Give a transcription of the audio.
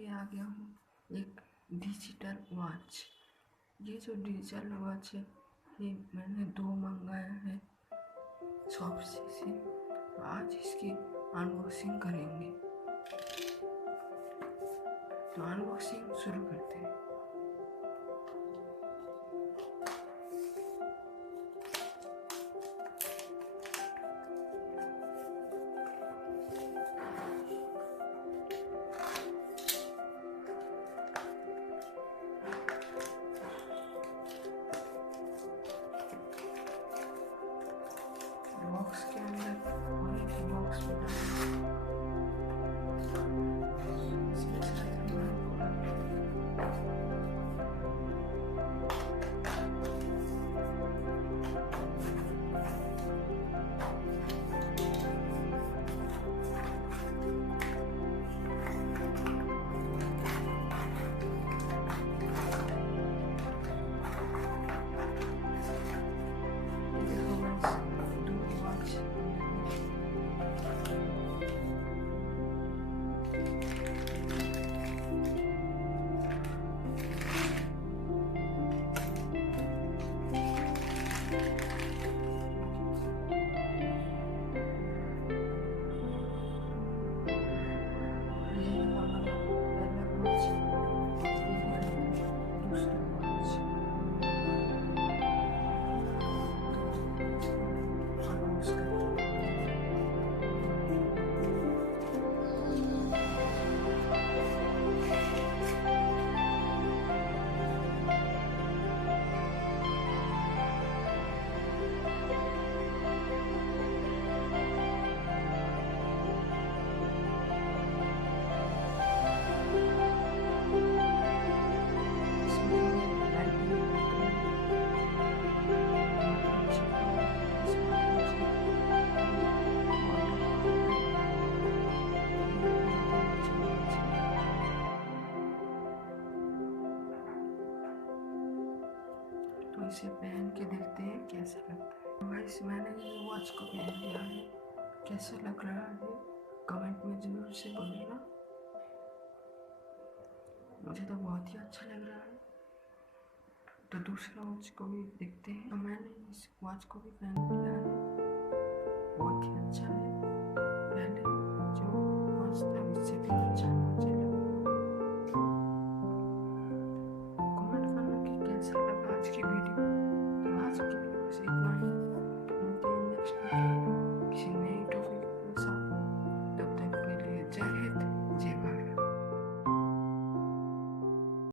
लेके आ गया हूँ एक डिजिटल वॉच। ये जो डिजिटल वॉच है ये मैंने 2 मंगाया है शॉपसी से। आज इसकी अनबॉक्सिंग करेंगे, तो अनबॉक्सिंग शुरू करते हैं। बॉक्स के अंदर और एक बॉक्स में इसमें सामान तो इसे पहन के देखते हैं कैसा लगता है। गाइस मैंने ये वॉच को पहन लिया है, कैसा लग रहा है कमेंट में जरूर से बोलिएगा। मुझे तो बहुत ही अच्छा लग रहा है। तो दूसरा वॉच को भी देखते हैं। तो मैंने इस वॉच को भी पहन लिया है।